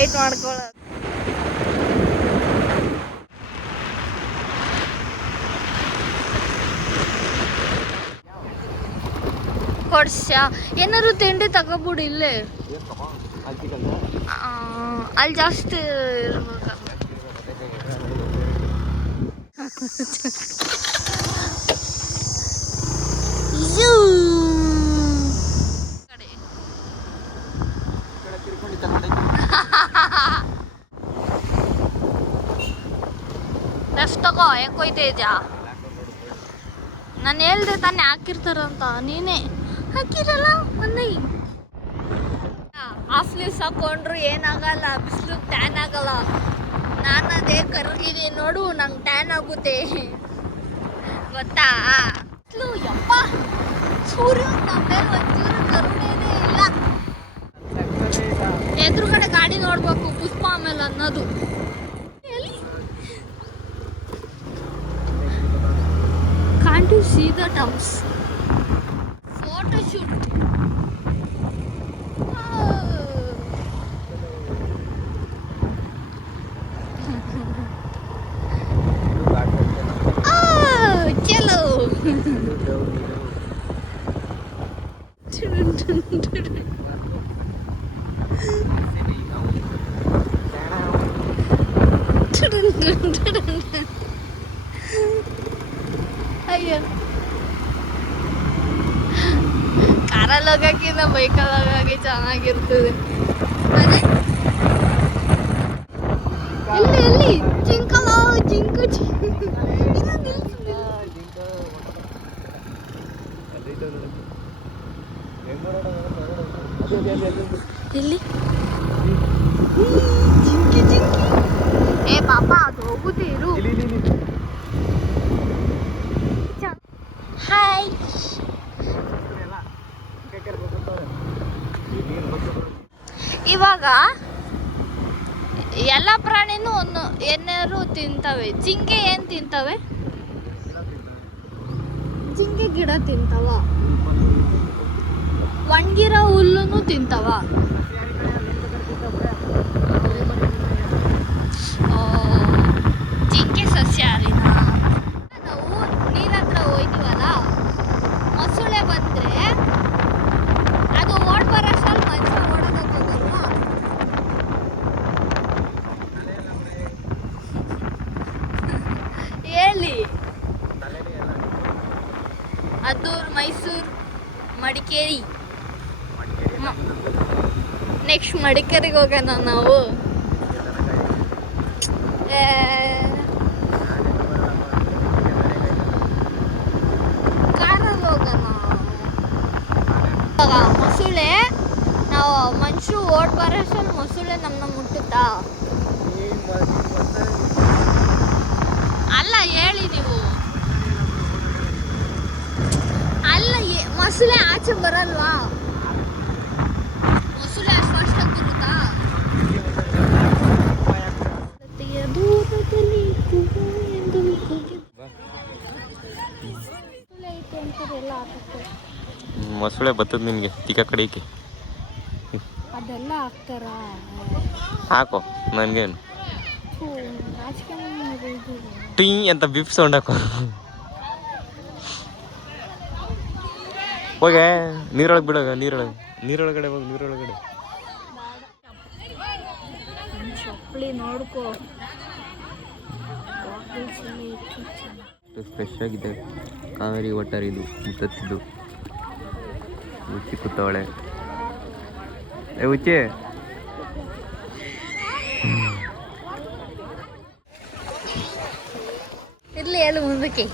Tight ಮಾಡ್ಕೊಳ್ಳೋದು. ಕೊಡ್ಸ ಏನಾದ್ರು ತಿಂಡಿ ತಗೋಬಿಡು ಇಲ್ಲೇ. ಅಲ್ಲಿ ಜಾಸ್ತಿ ಇರ್ಬೇಕ. ಲೆಫ್ಟ್ ತಗೋ, ಯಾಕೋಯ್ತೇಜ ನಾನು ಹೇಳ್ದೆ ತಾನೇ ಹಾಕಿರ್ತಾರಂತ, ನೀನೇ ಹಾಕಿರಲ್ಲ. ಮೊನ್ನೆ ಹಾಫ್ ಸ್ಲೀವ್ಸ್ ಹಾಕೊಂಡ್ರು ಏನಾಗಲ್ಲ, ಬಿಸಿಲು ಟ್ಯಾನ್ ಆಗಲ್ಲ. ನಾನು ಅದೇ ಕರ್ಗಿದ್ದೀನಿ ನೋಡು, ನಂಗೆ ಟ್ಯಾನ್ ಆಗುತ್ತೆ ಗೊತ್ತಾ. ಯಪ್ಪ ಸೂರ್ಯ ನಮ್ಮ ಮೇಲೆ ಒಂಚೂರು ಕರುಣೆನೇ ಇಲ್ಲ. ಎದುರುಗಡೆ ಗಾಡಿ ನೋಡ್ಬೇಕು ಪುಷ್ಪ ಆಮೇಲೆ ಅನ್ನೋದು. Can't you see the house? Photo shoot. Chalo. ಅಯ್ಯೋ, ಕಾರಲ್ಲಿ ಹೋಗಕ್ಕಿಂತ ಬೈಕಲ್ಲಿ ಹೋಗಕ್ಕೆ ಚೆನ್ನಾಗಿರ್ತದೆ. ಅದೇ ಎಲ್ಲಿ ಜಿಂಕಲ್ಲ, ಜಿಂಕು ಎಲ್ಲಿ ಜಿಂಕಿ ಜಿಂಕಿ. ಏ ಪಾಪ ಅದು ಹೋಗುತ್ತೆ ಇರು. ಹಾಯ್. ಇವಾಗ ಎಲ್ಲ ಪ್ರಾಣಿನೂ ಒಂದು ಏನಾದ್ರು ತಿಂತವೆ. ಜಿಂಕೆ ಏನು ತಿಂತವೆ? ಜಿಂಕೆ ಗಿಡ ತಿಂತವ, ಒಣಗಿರೋ ಹುಲ್ಲುನು ತಿಂತವ. ಜಿಂಕೆ ಸಸ್ಯಾಹಾರಿನ? ನಾವು ನೀರ ಹತ್ರ ಹೋಯ್ತೀವಲ್ಲ, ಮೊಸಳೆ ಬಂದ್ರೆ ಅದು ಓಡ್ ಬರೋಷ್ಟಲ್ಲಿ ಮನುಷ್ಯ ಓಡೋದಕ್ಕೋಗಲ್ವಾ? ಹೇಳಿ. ಅದು ಮೈಸೂರು, ಮಡಿಕೇರಿ. ನೆಕ್ಸ್ಟ್ ಮಡಿಕೇರಿಗೆ ಹೋಗೋಣ ನಾವು. ಕಾರಲ್ಲಿ ಹೋಗೋಣ. ಮೊಸಳೆ ನಾವು ಮನುಷ್ಯರು ಓಡ್ ಬರೋಷ್ಟಲ್ಲಿ ಮೊಸಳೆ ನಮ್ಮನ್ನ ಮುಟ್ಟುತ್ತಾ? ಅಲ್ಲ ಹೇಳಿ ನೀವು. ಅಲ್ಲ ಮೊಸಳೆ ಆಚೆ ಬರಲ್ವಾ? ಮೊಸಳೆ ಅಷ್ಟು ಫಾಸ್ಟಾಗಿ ಬರುತ್ತಾ? ದೂರದಲ್ಲಿ ಮೊಸಳೆ ಬರ್ತದ ನಿನಗೆ ತಿಕ್ಕ ಕಡೆಗೆ ಅದೆಲ್ಲ ಹಾಕ್ತಾರ. ಹಾಕೋ, ನನಗೇನು ಟೀ ಅಂತ ಬಿಪ್ ಸೌಂಡ್ ಹಾಕೋ. ಹೋಗ ನೀರೊಳಗೆ ಬಿಡೋಗ, ನೀರೊಳಗಡೆ ಹೋಗಿ, ನೀರೊಳಗಡೆ. ಚಪ್ಪಲಿ ನೋಡ್ಕೋ, ಫ್ರೆಶ್ ಆಗಿದೆ. ಕಾವೇರಿ ವಾಟರ್ ಇದು ತತ್ತಿದ್ದು. ಉಚ್ಚಿ ಕೂತವಳೆ. ಉಚ್ಚಿ ಇರ್ಲಿ ಹೇಳು ಮುಂದಕ್ಕೆ.